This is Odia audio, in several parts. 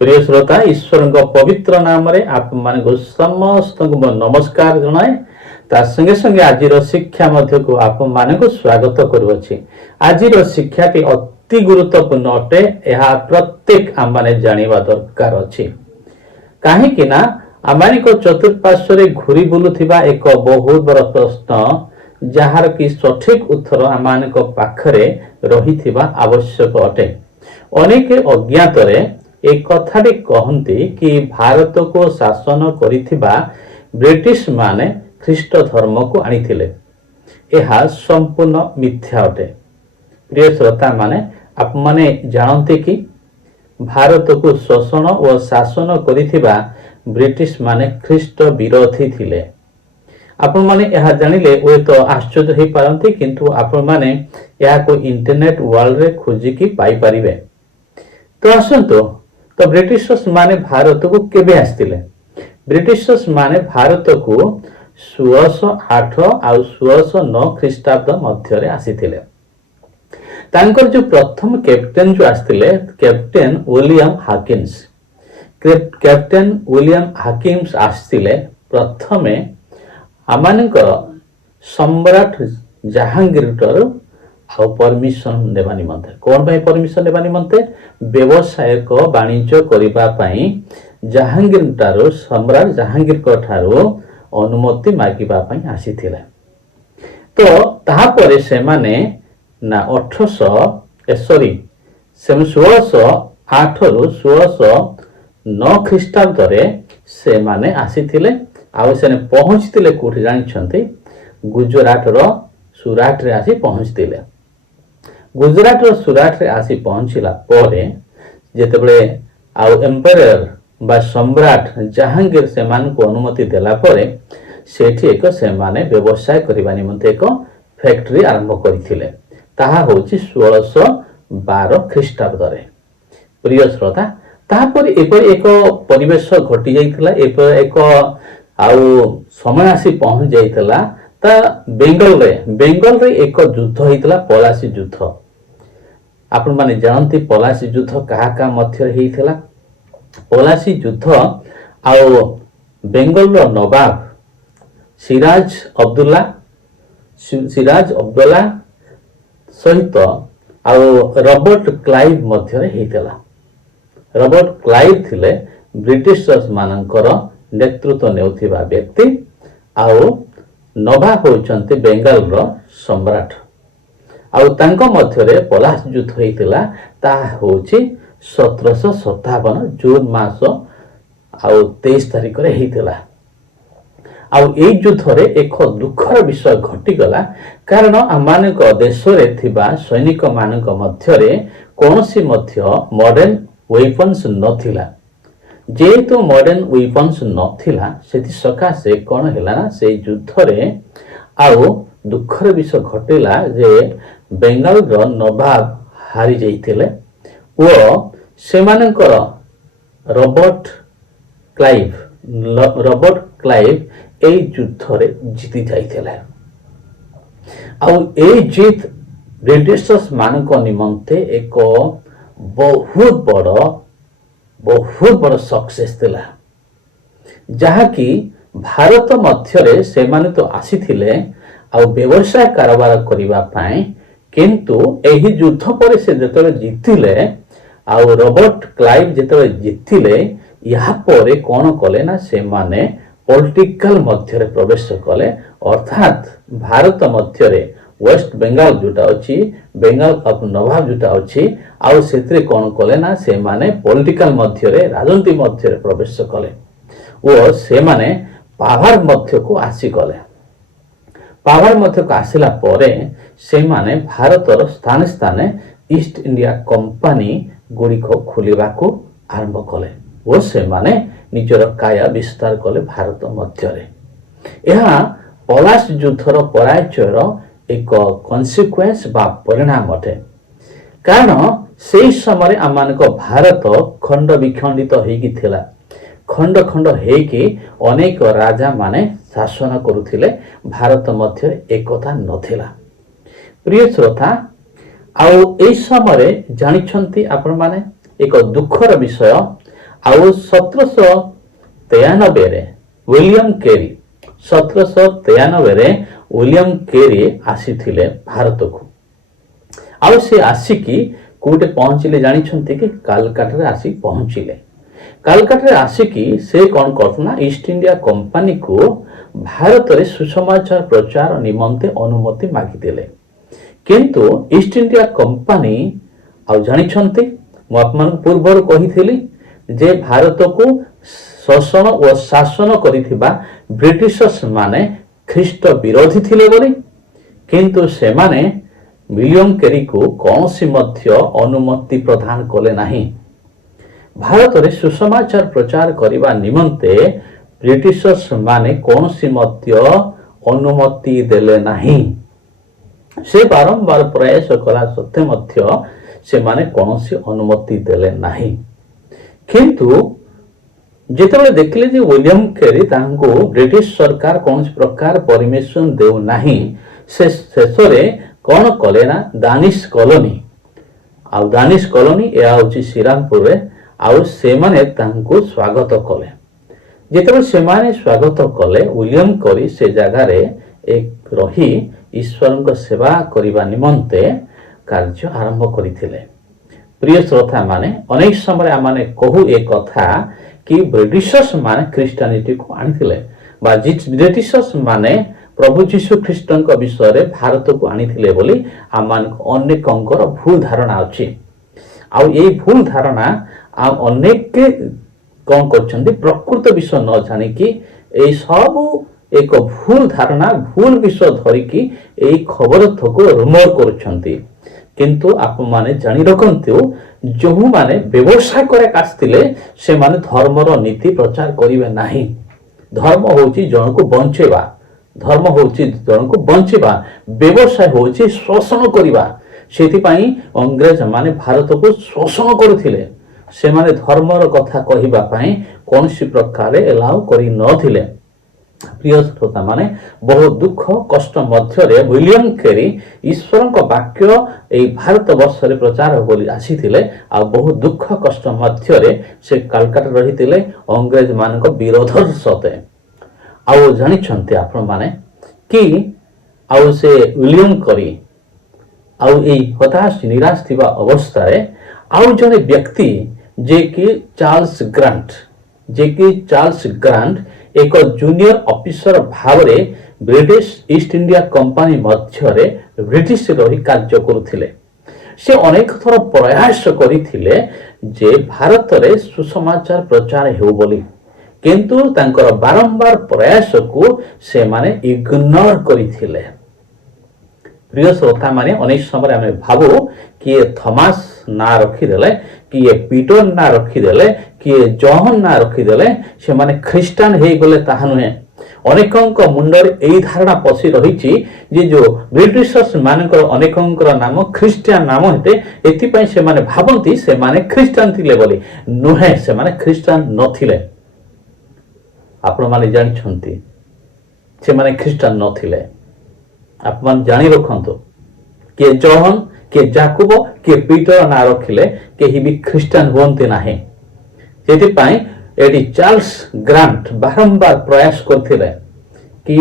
प्रिय श्रोता ईश्वर पवित्र नाम आप मान समस्त नमस्कार जनाए ता संगे संगे आज शिक्षा मध्य को आप मान को स्वागत करुँचे। आज शिक्षा टी अति गुरुत्वपूर्ण अटे यह प्रत्येक आम मैंने जानिबा दरकार अछि कहीं आम चतुर्पार्श्व घूरी बुलुथिबा एक बहुत बड़ प्रश्न जार कि सठिक उत्तर आम पाखरे रही आवश्यक अटे। अनेक अज्ञात एक कथाटी कहती कि भारत को शासन करिथिबा ब्रिटिश माने ख्रीष्ट धर्म को आनिथिले। यह संपूर्ण मिथ्या अटे। प्रिय श्रोता माने आप माने जानते कि भारत को शोषण और शासन करिथिबा ब्रिटिश माने ख्रीष्ट विरोधी थिले। आपण माने यह जानिले वे तो आश्चर्य हो पारंती किंतु आपण माने यह को इंटरनेट वर्ल्ड रे खोजिकी पाई परिबे। तो आसंतो तो ब्रिटिशर्स माने भारत को केबे आस्तिले? ब्रिटिशर्स माने भारत को 1608 आउ 1609 ख्रीष्टाब्द मध्य रे आसीथिले। तांकर जो प्रथम कैप्टेन जो आस्तिले captain William Hawkins. Captain William Hawkins आस्तिले प्रथमे आमानकर सम्राट जहांगीर परमिशन नेबा निमंते। कौन भाई परमिशन नेबा निमंते? व्यवसायिक वाणिज्य करिबा पई जहांगीर ठारो सम्राट जहांगीर को ठारो अनुमति मागिबा पई आसीथिले। तो ताहा परे से माने ना 1608 रु 1609 ख्रीष्टाब्द रे से माने आसीथिले। आ से पहुंचतिले कोठी जानिछंती गुजरात रो सुराट रे आसी पहुंचतिले। गुजरात रो सुराट रे आसी पहुंचला परे जेतेबेले आउ एम्पायर बा सम्राट जहांगीर से मान को अनुमति देला परे सेठी एक से माने व्यवसाय करिबा निमंते एक फैक्ट्री आरंभ करिथिले। ताहा होची 1612 ख्रीष्टाब्द रे। प्रिय श्रोता तापर एक परिवेश घटी जाइथिला। एक आउ समय आसी पहुंच जाइथिला ता बेंगल रे एक युद्ध होइतला पलासी युद्ध। आपण माने जानती पलासी युद्ध कहा मध्य होइतला? पलासी युद्ध आउ बेंगल रो नवाब सिराज अब्दुल्ला सहित आउ रॉबर्ट क्लाइव मध्य होइतला। रॉबर्ट क्लाइव थिले ब्रिटिशर्स मानकर नेतृत्व नेउथिबा व्यक्ति आउ नवाब होचंती बेंगल रो सम्राट। आउ तांको मध्यरे पलास युद्ध होइतिला ता होची 1757 जून मास आउ 23 तारिख रे होइतिला। आउ ए युद्ध रे एक दुखर विषय घटी गला कारण आमानक देश रे थिबा सैनिक मानक मध्यरे कोनोसी मध्य मॉडर्न वेपन्स नथिला। जेहेतु मॉडर्न वेपन्स नथिला सेति सकाशे कोन हैला ना से युद्ध रे आउ दुखर विषय घटिला जे बेंगल रो नवाब हारी जाइथिले ओ सेमानकर रॉबर्ट क्लाइव ए युद्ध रे जीति जाइथिले। आउ ए जीत ब्रिटिशर्स मानक निमंते एक बहुत बड़ सक्सेस थिला जहा कि भारत मध्यरे से माने तो आसीथिले आ व्यवसाय कारोबार करिबा पाए किंतु एही युद्ध पर से जेतबे जीतिले आ रॉबर्ट क्लाइव जेतबे जीतिले या परे कोन कले ना से माने पॉलिटिकल मध्य रे प्रवेश कले। अर्थात भारत मध्य रे वेस्ट बेंगल जोटा अछि बेंगल ऑफ नवाब जोटा अछि आ सेतरे कोन कले ना से माने पॉलिटिकल मध्य रे राजनीति मध्य रे प्रवेश कले ओ से माने पावर मध्य को आसी गले। पावर मध्य को आसिला परे से माने भारतर स्थाने स्थाने ईस्ट इंडिया कंपनी गुड़ी को खोलिबा को आरंभ कले ओ से माने निजर काया विस्तार कले भारत मध्य रे। यह पलास युद्धर पराजयर एक कन्सिक्वेंस बा परिणाम अटे कारण से समय आमानक भारत खंड विखंडित होइकी थिला। खंड खंड हेकी अनेक राजा माने शासन करुथिले भारत मध्य एकता नथिला। प्रिय श्रोता आउ ए समय जानिछंती आपण माने एक दुखर विषय ଆଉ 1793 ୱିଲିୟମ କେରି 1793 ୱିଲିୟମ କେରି ଆସିଥିଲେ ଭାରତକୁ। ଆଉ ସେ ଆସିକି କୋଉଠି ପହଞ୍ଚିଲେ ଜାଣିଛନ୍ତି କି? କାଲକାଟାରେ ଆସି ପହଞ୍ଚିଲେ। କାଲକାଟାରେ ଆସିକି ସେ କଣ କରୁଥିଲା? ଇଷ୍ଟ ଇଣ୍ଡିଆ କମ୍ପାନୀକୁ ଭାରତରେ ସୁସମାଚାର ପ୍ରଚାର ନିମନ୍ତେ ଅନୁମତି ମାଗିଦେଲେ। କିନ୍ତୁ ଇଷ୍ଟ ଇଣ୍ଡିଆ କମ୍ପାନୀ ଆଉ ଜାଣିଛନ୍ତି, ମୁଁ ଆପଣମାନଙ୍କୁ ପୂର୍ବରୁ କହିଥିଲି ଯେ ଭାରତକୁ ଶୋଷଣ ଓ ଶାସନ କରିଥିବା ବ୍ରିଟିଶର୍ସ ମାନେ ଖ୍ରୀଷ୍ଟ ବିରୋଧୀ ଥିଲେ ବୋଲି। କିନ୍ତୁ ସେମାନେ ୱିଲିୟମ କେରିକୁ କୌଣସି ମଧ୍ୟ ଅନୁମତି ପ୍ରଦାନ କଲେ ନାହିଁ। ଭାରତରେ ସୁସମାଚାର ପ୍ରଚାର କରିବା ନିମନ୍ତେ ବ୍ରିଟିଶର୍ସ ମାନେ କୌଣସି ମଧ୍ୟ ଅନୁମତି ଦେଲେ ନାହିଁ। ସେ ବାରମ୍ବାର ପ୍ରୟାସ କଲା ସତ୍ତ୍ୱେ ମଧ୍ୟ ସେମାନେ କୌଣସି ଅନୁମତି ଦେଲେ ନାହିଁ। କିନ୍ତୁ ଯେତେବେଳେ ଦେଖିଲେ ଯେ ୱିଲିୟମ କେରି ତାଙ୍କୁ ବ୍ରିଟିଶ ସରକାର କୌଣସି ପ୍ରକାର ପରମିଶନ ଦେଉନାହିଁ, ସେ ଶେଷରେ କଣ କଲେ ନା ଦାନିଶ କଲୋନୀ, ଆଉ ଦାନିଶ କଲୋନୀ ଏହା ହଉଛି ଶ୍ରୀରାମପୁରରେ, ଆଉ ସେମାନେ ତାଙ୍କୁ ସ୍ୱାଗତ କଲେ। ଯେତେବେଳେ ସେମାନେ ସ୍ୱାଗତ କଲେ, ୱିଲିୟମ କେରି ସେ ଜାଗାରେ ରହି ଈଶ୍ୱରଙ୍କ ସେବା କରିବା ନିମନ୍ତେ କାର୍ଯ୍ୟ ଆରମ୍ଭ କରିଥିଲେ। ପ୍ରିୟ ଶ୍ରୋତା ମାନେ, ଅନେକ ସମୟରେ ଆମେ କହୁ ଏ କଥା କି ବ୍ରିଟିଶର୍ସ ମାନେ ଖ୍ରୀଷ୍ଟିଆନିଟିକୁ ଆଣିଥିଲେ ବା ବ୍ରିଟିଶର୍ସ ମାନେ ପ୍ରଭୁ ଯୀଶୁ ଖ୍ରୀଷ୍ଟଙ୍କ ବିଷୟରେ ଭାରତକୁ ଆଣିଥିଲେ ବୋଲି ଆମମାନଙ୍କୁ ଅନେକଙ୍କର ଭୁଲ ଧାରଣା ଅଛି। ଆଉ ଏଇ ଭୁଲ ଧାରଣା ଆଉ ଅନେକ କଣ କରୁଛନ୍ତି? ପ୍ରକୃତ ବିଷୟ ନ ଜାଣିକି ଏଇ ସବୁ ଏକ ଭୁଲ ଧାରଣା, ଭୁଲ ବିଷୟ ଧରିକି ଏଇ ଖବରକୁ ରୁମର କରୁଛନ୍ତି। କିନ୍ତୁ ଆପଣମାନେ ଜାଣି ରଖନ୍ତୁ, ଯେଉଁମାନେ ବ୍ୟବସାୟ କରିବାକୁ ଆସିଥିଲେ ସେମାନେ ଧର୍ମର ନୀତି ପ୍ରଚାର କରିବେ ନାହିଁ। ଧର୍ମ ହଉଛି ଜଣକୁ ବଞ୍ଚେଇବା, ଧର୍ମ ହଉଛି ଜଣକୁ ବଞ୍ଚେଇବା, ବ୍ୟବସାୟ ହଉଛି ଶୋଷଣ କରିବା। ସେଥିପାଇଁ ଅଂଗ୍ରେଜ ମାନେ ଭାରତକୁ ଶୋଷଣ କରୁଥିଲେ। ସେମାନେ ଧର୍ମର କଥା କହିବା ପାଇଁ କୌଣସି ପ୍ରକାର ଏଲାଉ କରିନଥିଲେ। ପ୍ରିୟ ଶ୍ରୋତା ମାନେ, ବହୁ ଦୁଃଖ କଷ୍ଟ ମଧ୍ୟରେ ୱିଲିୟମ କେରି ଈଶ୍ୱରଙ୍କ ବାକ୍ୟ ଏହି ଭାରତ ବର୍ଷରେ ପ୍ରଚାର ବୋଲି ଆସିଥିଲେ। ଆଉ ବହୁ ଦୁଃଖ କଷ୍ଟ ମଧ୍ୟରେ ସେ କାଲକାଟା ରହିଥିଲେ ଅଂଗ୍ରେଜ ମାନଙ୍କ ବିରୋଧ ସତେ। ଆଉ ଜାଣିଛନ୍ତି ଆପଣମାନେ କି ଆଉ ସେ ୱିଲିୟମ କେରି ଆଉ ଏଇ ହତାଶ ନିରାଶ ଥିବା ଅବସ୍ଥାରେ ଆଉ ଜଣେ ବ୍ୟକ୍ତି ଯେ କି ଚାର୍ଲସ ଗ୍ରାଣ୍ଟ ଏକ ଜୁନିୟର ଅଫିସର ଭାବରେ ବ୍ରିଟିଶ ଇଷ୍ଟ ଇଣ୍ଡିଆ କମ୍ପାନୀ ମଧ୍ୟରେ ବ୍ରିଟିଶ ରହି କାର୍ଯ୍ୟ କରୁଥିଲେ। ସେ ଅନେକ ଥର ପ୍ରୟାସ କରିଥିଲେ ଯେ ଭାରତରେ ସୁସମାଚାର ପ୍ରଚାର ହେଉ ବୋଲି, କିନ୍ତୁ ତାଙ୍କର ବାରମ୍ବାର ପ୍ରୟାସକୁ ସେମାନେ ଇଗ୍ନୋର କରିଥିଲେ। ପ୍ରିୟ ଶ୍ରୋତା ମାନେ, ଅନେକ ସମୟରେ ଆମେ ଭାବୁ କିଏ ଥମାସ ନାଁ ରଖିଦେଲେ, କିଏ ପିଟର ନାଁ ରଖିଦେଲେ, କିଏ ଜହନ ନାଁ ରଖିଦେଲେ ସେମାନେ ଖ୍ରୀଷ୍ଟାନ ହେଇଗଲେ, ତାହା ନୁହେଁ। ଅନେକଙ୍କ ମୁଣ୍ଡରେ ଏହି ଧାରଣା ପଶି ରହିଛି ଯେ ଯୋଉ ବ୍ରିଟିଶର୍ସ ମାନଙ୍କର ଅନେକଙ୍କର ନାମ ଖ୍ରୀଷ୍ଟିଆନ ନାମ ହେତେ, ଏଥିପାଇଁ ସେମାନେ ଭାବନ୍ତି ସେମାନେ ଖ୍ରୀଷ୍ଟାନ ଥିଲେ ବୋଲି। ନୁହେଁ, ସେମାନେ ଖ୍ରୀଷ୍ଟାନ ନଥିଲେ। ଆପଣମାନେ ଜାଣିଛନ୍ତି ସେମାନେ ଖ୍ରୀଷ୍ଟାନ ନଥିଲେ। ଆପଣମାନେ ଜାଣି ରଖନ୍ତୁ, କିଏ ଜହନ, କିଏ ଜାକୁବ, କିଏ ପିଟର ନାଁ ରଖିଲେ କେହି ବି ଖ୍ରୀଷ୍ଟାନ ହୁଅନ୍ତି ନାହିଁ। ସେଥିପାଇଁ ଏଠି ଚାର୍ଲସ ଗ୍ରାଣ୍ଟ ବାରମ୍ବାର ପ୍ରୟାସ କରିଥିଲେ କି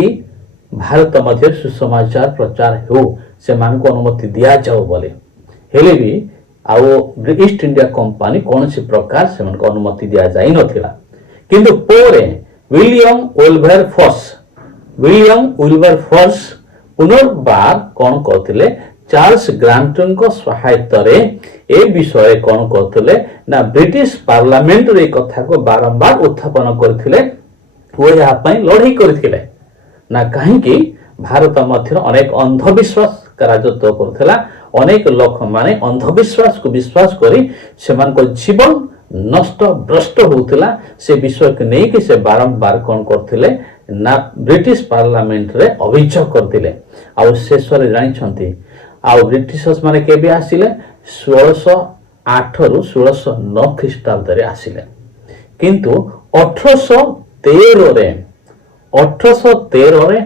ଭାରତ ମଧ୍ୟରେ ସୁସମାଚାର ପ୍ରଚାର ହେଉ, ସେମାନଙ୍କୁ ଅନୁମତି ଦିଆଯାଉ ବୋଲି। ହେଲେ ବି ଆଉ ଇଷ୍ଟ ଇଣ୍ଡିଆ କମ୍ପାନୀ କୌଣସି ପ୍ରକାର ସେମାନଙ୍କୁ ଅନୁମତି ଦିଆଯାଇ ନଥିଲା। କିନ୍ତୁ ପରେ ୱିଲିୟମ ୱିଲବରଫର୍ସ ପୁନର୍ବାର କଣ କରୁଥିଲେ? ଚାର୍ଲସ ଗ୍ରାଣ୍ଟଙ୍କ ସହାୟତାରେ ଏ ବିଷୟରେ କଣ କରୁଥିଲେ ନା ବ୍ରିଟିଶ ପାର୍ଲାମେଣ୍ଟରେ ଏ କଥାକୁ ବାରମ୍ବାର ଉତ୍ଥାପନ କରିଥିଲେ ଓ ଏହା ପାଇଁ ଲଢ଼େଇ କରିଥିଲେ। ନା କାହିଁକି ଭାରତ ମଧ୍ୟରେ ଅନେକ ଅନ୍ଧବିଶ୍ୱାସ ରାଜତ୍ୱ କରୁଥିଲା। ଅନେକ ଲୋକମାନେ ଅନ୍ଧବିଶ୍ୱାସକୁ ବିଶ୍ୱାସ କରି ସେମାନଙ୍କ ଜୀବନ ନଷ୍ଟ ଭ୍ରଷ୍ଟ ହେଉଥିଲା। ସେ ବିଷୟକୁ ନେଇକି ସେ ବାରମ୍ବାର କଣ କରୁଥିଲେ ନା ବ୍ରିଟିଶ ପାର୍ଲାମେଣ୍ଟରେ ଅଭିଯୋଗ କରିଥିଲେ। ଆଉ ଶେଷରେ ଜାଣିଛନ୍ତି ଆଉ ବ୍ରିଟିଶର୍ସ ମାନେ କେବେ ଆସିଲେ? 1608 ରୁ 1609 ଖ୍ରୀଷ୍ଟାବ୍ଦରେ ଆସିଲେ। କିନ୍ତୁ 1813ରେ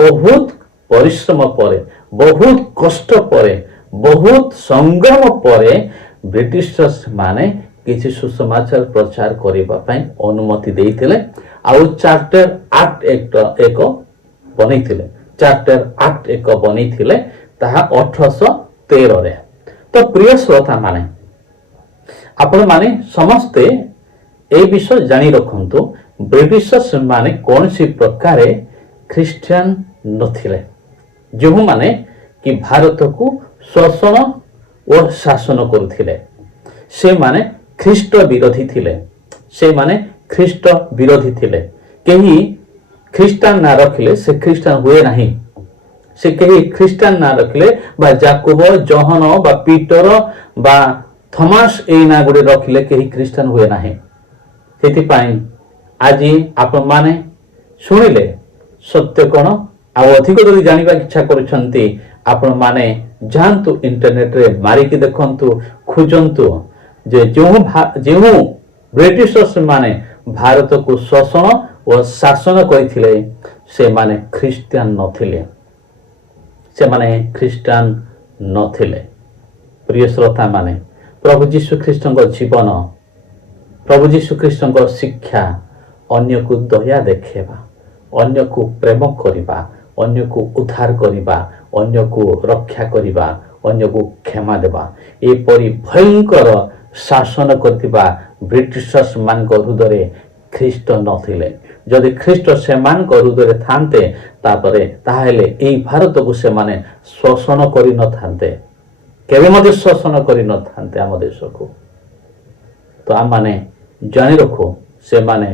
ବହୁତ ପରିଶ୍ରମ ପରେ, ବହୁତ କଷ୍ଟ ପରେ, ବହୁତ ସଂଗ୍ରାମ ପରେ ବ୍ରିଟିଶର୍ସ ମାନେ କିଛି ସୁସମାଚାର ପ୍ରଚାର କରିବା ପାଇଁ ଅନୁମତି ଦେଇଥିଲେ ଆଉ ଚାର୍ଟର ଆକ୍ଟ ଏକ ବନେଇଥିଲେ। ଚାର୍ଟର ଆକ୍ଟ ଏକ ବନେଇଥିଲେ ତାହା 1813ରେ। ତ ପ୍ରିୟ ଶ୍ରୋତା ମାନେ, ଆପଣ ମାନେ ସମସ୍ତେ এই বিষয় জানি রখন্তু ব্রিটিশ মানে কৌশি প্রকারে খ্রিস্টান নথিলে, ଯେଉଁମାନେ କି ଭାରତକୁ ଶୋଷଣ ଓ ଶାସନ କରୁଥିଲେ। ସେମାନେ ଖ୍ରୀଷ୍ଟ ବିରୋଧୀ ଥିଲେ। ସେମାନେ ଖ୍ରୀଷ୍ଟ ବିରୋଧୀ ଥିଲେ। କେହି ଖ୍ରୀଷ୍ଟାନ ନା ରଖିଲେ ସେ ଖ୍ରୀଷ୍ଟାନ ହୁଏ ନାହିଁ। ସେ କେହି ଖ୍ରୀଷ୍ଟାନ ନା ରଖିଲେ ବା ଯାକୋବ, ଜହନ ବା ପିଟର ବା ଥମାସ ଏଇ ନାଁ ଗୁଡେ ରଖିଲେ କେହି ଖ୍ରୀଷ୍ଟାନ ହୁଏ ନାହିଁ। ସେଥିପାଇଁ ଆଜି ଆପଣମାନେ ଶୁଣିଲେ ସତ୍ୟ କ'ଣ, ଆଉ ଅଧିକ ଯଦି ଜାଣିବାକୁ ଇଚ୍ଛା କରୁଛନ୍ତି ଆପଣମାନେ ଯାଆନ୍ତୁ ଇଣ୍ଟରନେଟରେ ମାରିକି ଦେଖନ୍ତୁ, ଖୋଜନ୍ତୁ ଯେ ଯେଉଁ ବ୍ରିଟିଶର୍ସ ମାନେ ଭାରତକୁ ଶୋଷଣ ଓ ଶାସନ କରିଥିଲେ ସେମାନେ ଖ୍ରୀଷ୍ଟିଆନ ନଥିଲେ। ସେମାନେ ଖ୍ରୀଷ୍ଟିଆନ ନଥିଲେ। ପ୍ରିୟ ଶ୍ରୋତା ମାନେ, ପ୍ରଭୁ ଯୀଶୁ ଖ୍ରୀଷ୍ଟଙ୍କ ଜୀବନ, ପ୍ରଭୁ ଯୀଶୁ ଖ୍ରୀଷ୍ଟଙ୍କ ଶିକ୍ଷା ଅନ୍ୟକୁ ଦୟା ଦେଖେଇବା, ଅନ୍ୟକୁ ପ୍ରେମ କରିବା, ଅନ୍ୟକୁ ଉଦ୍ଧାର କରିବା, ଅନ୍ୟକୁ ରକ୍ଷା କରିବା, ଅନ୍ୟକୁ କ୍ଷମା ଦେବା। ଏପରି ଭୟଙ୍କର ଶାସନ କରିଥିବା ବ୍ରିଟିଶର୍ସ ମାନଙ୍କ ହୃଦୟରେ ଖ୍ରୀଷ୍ଟ ନଥିଲେ। ଯଦି ଖ୍ରୀଷ୍ଟ ସେମାନଙ୍କ ହୃଦୟରେ ଥାନ୍ତେ ତାହେଲେ ଏଇ ଭାରତକୁ ସେମାନେ ଶୋଷଣ କରିନଥାନ୍ତେ, କେବେ ମଧ୍ୟ ଶୋଷଣ କରିନଥାନ୍ତେ ଆମ ଦେଶକୁ। ତ ଆମମାନେ ଜାଣି ରଖୁ ସେମାନେ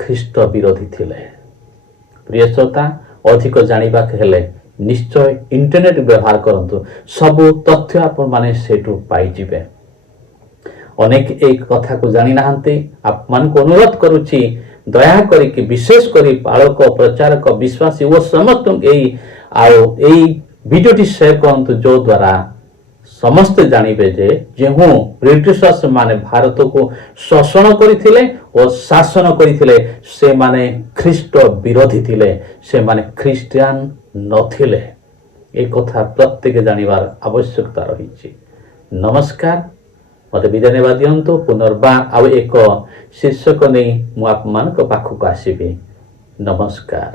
ଖ୍ରୀଷ୍ଟ ବିରୋଧୀ ଥିଲେ। ପ୍ରିୟ ଶ୍ରୋତା, ଅଧିକ ଜାଣିବାକୁ ହେଲେ ନିଶ୍ଚୟ ଇଣ୍ଟରନେଟ ବ୍ୟବହାର କରନ୍ତୁ। ସବୁ ତଥ୍ୟ ଆପଣମାନେ ସେଇଠୁ ପାଇଯିବେ। ଅନେକ ଏଇ କଥାକୁ ଜାଣିନାହାନ୍ତି। ଆପଣମାନଙ୍କୁ ଅନୁରୋଧ କରୁଛି ଦୟାକରିକି ବିଶେଷ କରି ପାଳକ, ପ୍ରଚାରକ, ବିଶ୍ୱାସୀ ଓ ସମସ୍ତଙ୍କୁ ଏଇ ଭିଡ଼ିଓଟି ସେୟାର କରନ୍ତୁ, ଯୋଉ ଦ୍ୱାରା ସମସ୍ତେ ଜାଣିବେ ଯେ ଯେଉଁ ବ୍ରିଟିଶର୍ସ ମାନେ ଭାରତକୁ ଶୋଷଣ କରିଥିଲେ ଓ ଶାସନ କରିଥିଲେ ସେମାନେ ଖ୍ରୀଷ୍ଟ ବିରୋଧୀ ଥିଲେ, ସେମାନେ ଖ୍ରୀଷ୍ଟିଆନ ନଥିଲେ। এই কথা প্রত্যেকে জানিবার আবশ্যকতা রয়েছে। নমস্কার, মতে বিদায় নেবা দিয়ন্তু। পুনর্বার ଆଉ ଏକ ଶୀର୍ଷକ ନେଇ ମୁଁ ଆପଣମାନଙ୍କ ପାଖକୁ ଆସିବି। ନମସ୍କାର।